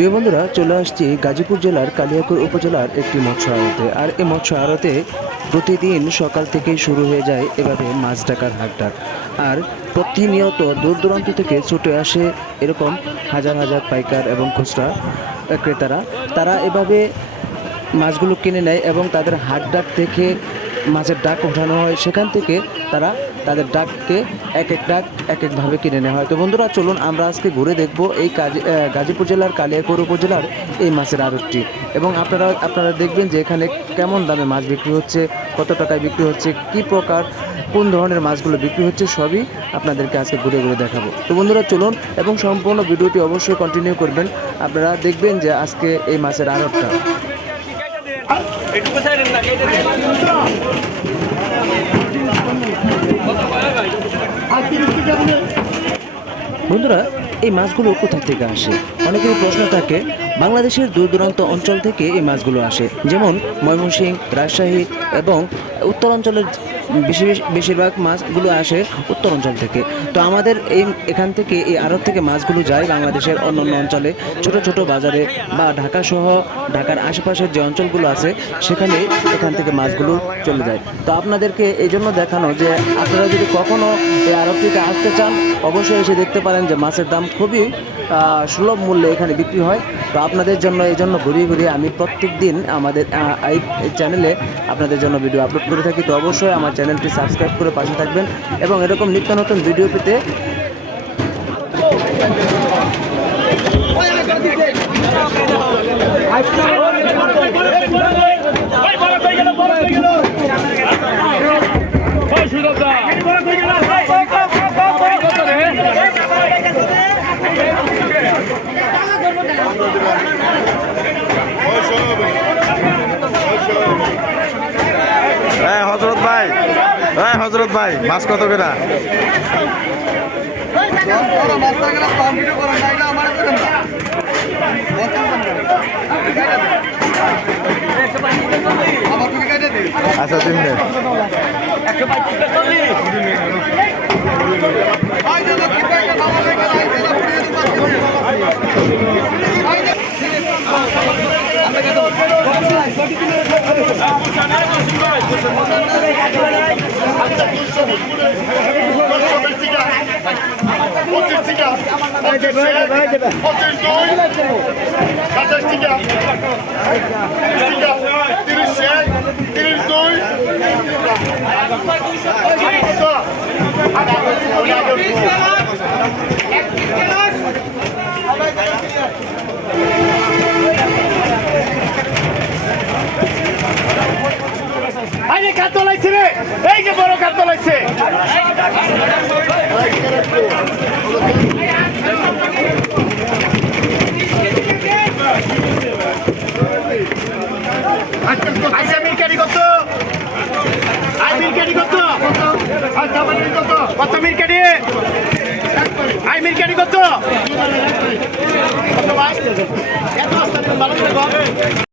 প্রিয় বন্ধুরা, চলে আসছি গাজীপুর জেলার কালিয়াকুর উপজেলার একটি মৎস্য আড়তে। আর এই মৎস্য আড়তে প্রতিদিন সকাল থেকেই শুরু হয়ে যায় এভাবে মাছ ডাকার হাটডাক আর প্রতিনিয়ত দূর দূরান্ত থেকে ছুটে আসে এরকম হাজার হাজার পাইকার এবং খুচরা ক্রেতারা। তারা এভাবে মাছগুলো কিনে নেয় এবং তাদের হাট ডাক থেকে মাছের ডাক ওঠানো হয়, সেখান থেকে তারা তাদের ডাককে এক এক ডাক এক একভাবে কিনে নেওয়া হয়। তো বন্ধুরা, চলুন আমরা আজকে ঘুরে দেখব এই কাজী গাজীপুর জেলার কালিয়াকৈর উপজেলার এই মাছের আড়তটি। এবং আপনারা আপনারা দেখবেন যে এখানে কেমন দামে মাছ বিক্রি হচ্ছে, কত টাকায় বিক্রি হচ্ছে, কি প্রকার, কোন ধরনের মাছগুলো বিক্রি হচ্ছে, সবই আপনাদেরকে আজকে ঘুরে ঘুরে দেখাবো। তো বন্ধুরা, চলুন এবং সম্পূর্ণ ভিডিওটি অবশ্যই কন্টিনিউ করবেন। আপনারা দেখবেন যে আজকে এই মাছের আড়তটা। বন্ধুরা এই মাছগুলো কোথা থেকে আসে? অনেকের প্রশ্ন থাকে বাংলাদেশের দূর দূরান্ত অঞ্চল থেকে এই মাছগুলো আসে। যেমন ময়মনসিংহ রাজশাহী এবং উত্তর অঞ্চলের বেশি বেশি- বেশিরভাগ মাছগুলো আসে উত্তর অঞ্চল থেকে। তো আমাদের এই, এখান থেকে, এই আড়ত থেকে মাছগুলো যায় বাংলাদেশের অন্য অন্য অঞ্চলে। ছোট ছোট বাজারে বা ঢাকা সহ ঢাকার আশেপাশের যে অঞ্চলগুলো আছে, সেখানে এখান থেকে মাছগুলো চলে যায়। তো আপনাদেরকে এই জন্য দেখানো যে আপনারা যদি কখনও এই আড়তটিতে আসতে চান, অবশ্যই এসে দেখতে পারেন যে মাছের দাম খুবই সুলভ মূল্যে এখানে বিক্রি হয়। তো আপনাদের জন্য, এই জন্য ঘুরিয়ে ঘুরিয়ে আমি প্রত্যেক দিন আমাদের এই চ্যানেলে আপনাদের জন্য ভিডিও আপলোড করে থাকি। তো অবশ্যই আমার চ্যানেলটি সাবস্ক্রাইব করে পাশে থাকবেন এবং এরকম নিত্য নতুন ভিডিও পেতে হ্যাঁ হজরত ভাই মাছ কত করে? আচ্ছা তিন মিনিট। এই যে কাত তোলাইছে রে এই যে বড় কাত তোলাইছে আচ্ছা ক্যারি আই মিরকারি কত করতো। কত মিল ক্যারি আই ভাই এত আসতে ভালো করে